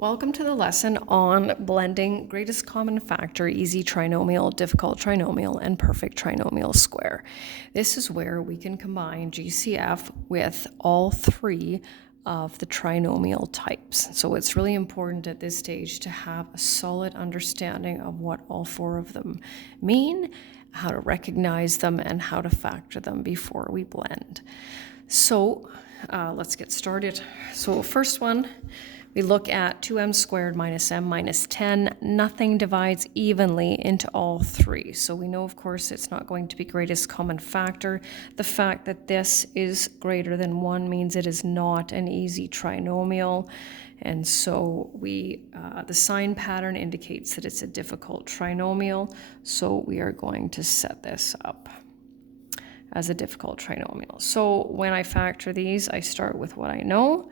Welcome to the lesson on blending greatest common factor, easy trinomial, difficult trinomial, and perfect trinomial square. This is where we can combine GCF with all three of the trinomial types. So it's really important at this stage to have a solid understanding of what all four of them mean, how to recognize them, and how to factor them before we blend. So let's get started. So first one, we look at 2m squared minus m minus 10. Nothing divides evenly into all three. So we know, of course, it's not going to be greatest common factor. The fact that this is greater than 1 means it is not an easy trinomial. And so the sign pattern indicates that it's a difficult trinomial. So we are going to set this up as a difficult trinomial. So when I factor these, I start with what I know.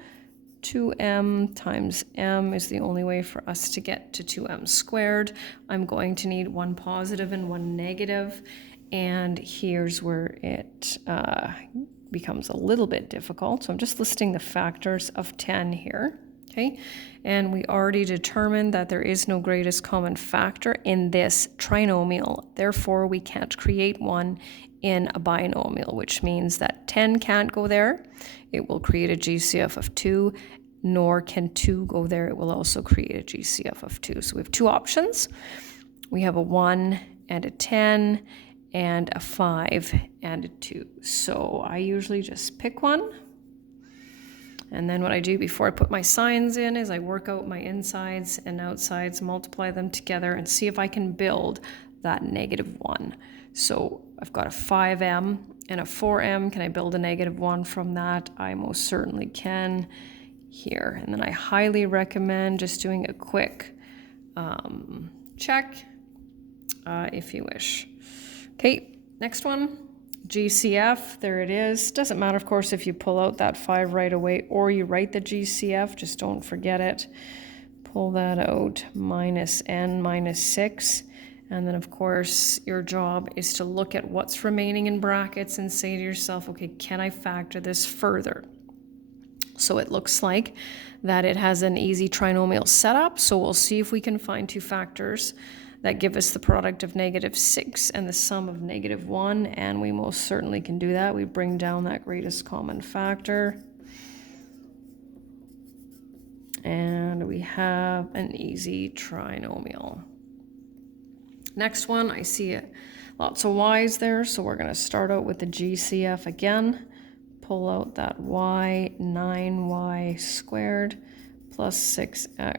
2m times m is the only way for us to get to 2m squared. I'm going to need one positive and one negative, and here's where it becomes a little bit difficult. So I'm just listing the factors of 10 here, okay? And we already determined that there is no greatest common factor in this trinomial. Therefore, we can't create one in a binomial, which means that 10 can't go there. It will create a GCF of 2, nor can 2 go there. It will also create a GCF of 2. So we have two options. We have a 1 and a 10 and a 5 and a 2. So I usually just pick one. And then what I do before I put my signs in is I work out my insides and outsides, multiply them together, and see if I can build that negative 1. So I've got a 5m and a 4m. Can I build a negative 1 from that? I most certainly can here. And then I highly recommend just doing a quick check if you wish. Okay, next one. GCF, there it is. Doesn't matter, of course, if you pull out that 5 right away or you write the GCF, just don't forget it. Pull that out, minus n minus 6. And then, of course, your job is to look at what's remaining in brackets and say to yourself, okay, can I factor this further? So it looks like that it has an easy trinomial setup. So we'll see if we can find two factors that give us the product of negative 6 and the sum of negative 1. And we most certainly can do that. We bring down that greatest common factor. And we have an easy trinomial. Next one, I see lots of y's there, so we're going to start out with the GCF again. Pull out that y, 9y squared plus 6y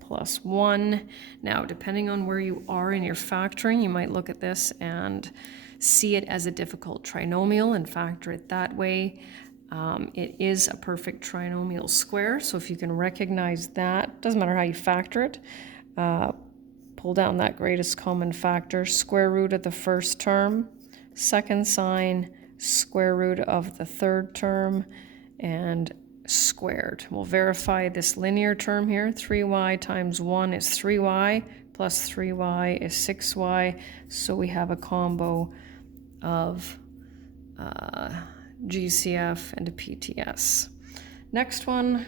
plus 1. Now, depending on where you are in your factoring, you might look at this and see it as a difficult trinomial and factor it that way. It is a perfect trinomial square, so if you can recognize that, doesn't matter how you factor it, pull down that greatest common factor, square root of the first term, second sign, square root of the third term, and squared. We'll verify this linear term here. 3y times 1 is 3y, plus 3y is 6y. So we have a combo of GCF and a PTS. Next one.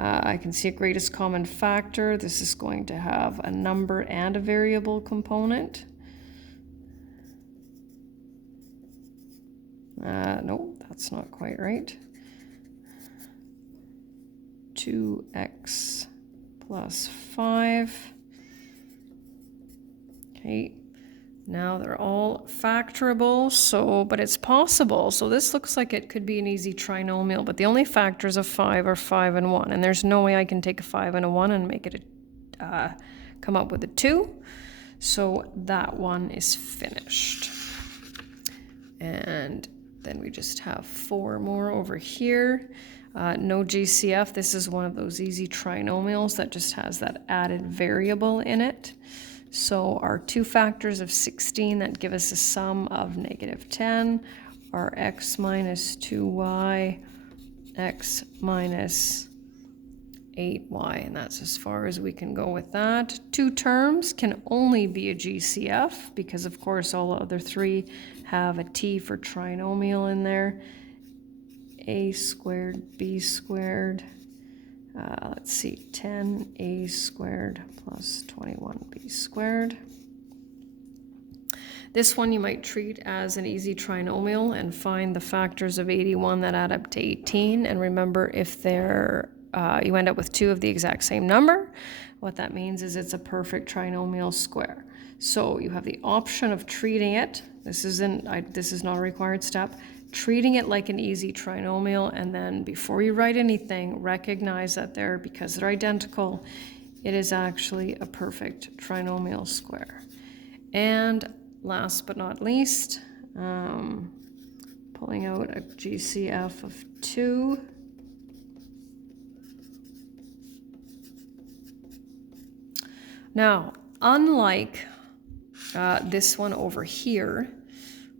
I can see a greatest common factor. This is going to have a number and a variable component. No, that's not quite right. 2x plus 5. Okay, now they're all factorable, but it's possible. So this looks like it could be an easy trinomial, but the only factors of 5 are 5 and 1, and there's no way I can take a 5 and a 1 and make it come up with a 2. So that one is finished. And then we just have 4 more over here. No GCF. This is one of those easy trinomials that just has that added variable in it. So our two factors of 16 that give us a sum of negative 10 are x minus 2y, x minus 8y, and that's as far as we can go with that. Two terms can only be a GCF because, of course, all the other three have a t for trinomial in there. A squared, b squared, let's see, 10a squared plus 21b squared. This one you might treat as an easy trinomial and find the factors of 81 that add up to 18. And remember, if they're you end up with two of the exact same number, what that means is it's a perfect trinomial square. So you have the option of treating it. This is not a required step. Treating it like an easy trinomial, and then before you write anything, recognize that because they're identical, it is actually a perfect trinomial square. And last but not least, pulling out a GCF of 2. Now, unlike this one over here,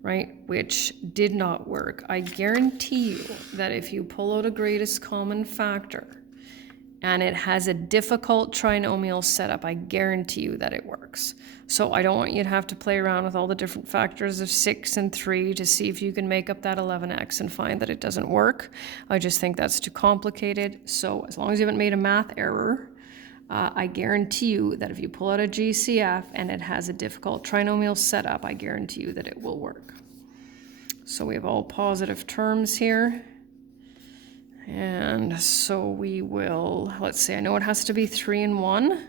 right, which did not work, I guarantee you that if you pull out a greatest common factor and it has a difficult trinomial setup, I guarantee you that it works. So I don't want you to have to play around with all the different factors of 6 and 3 to see if you can make up that 11x and find that it doesn't work. I just think that's too complicated. So as long as you haven't made a math error, I guarantee you that if you pull out a GCF and it has a difficult trinomial setup, I guarantee you that it will work. So we have all positive terms here. And so we will, let's see, I know it has to be 3 and 1,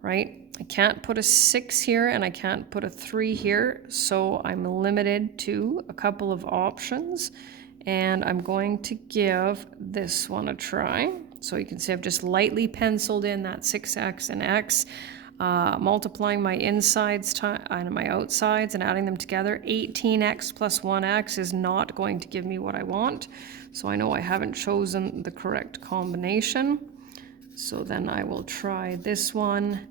right? I can't put a 6 here and I can't put a 3 here. So I'm limited to a couple of options. And I'm going to give this one a try. So you can see I've just lightly penciled in that 6x and x, multiplying my insides and my outsides and adding them together. 18x plus 1x is not going to give me what I want. So I know I haven't chosen the correct combination. So then I will try this one,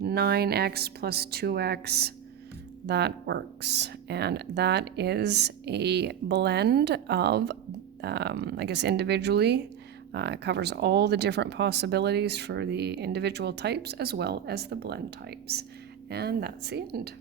9x plus 2x. That works. And that is a blend of, I guess individually, covers all the different possibilities for the individual types as well as the blend types. And that's the end.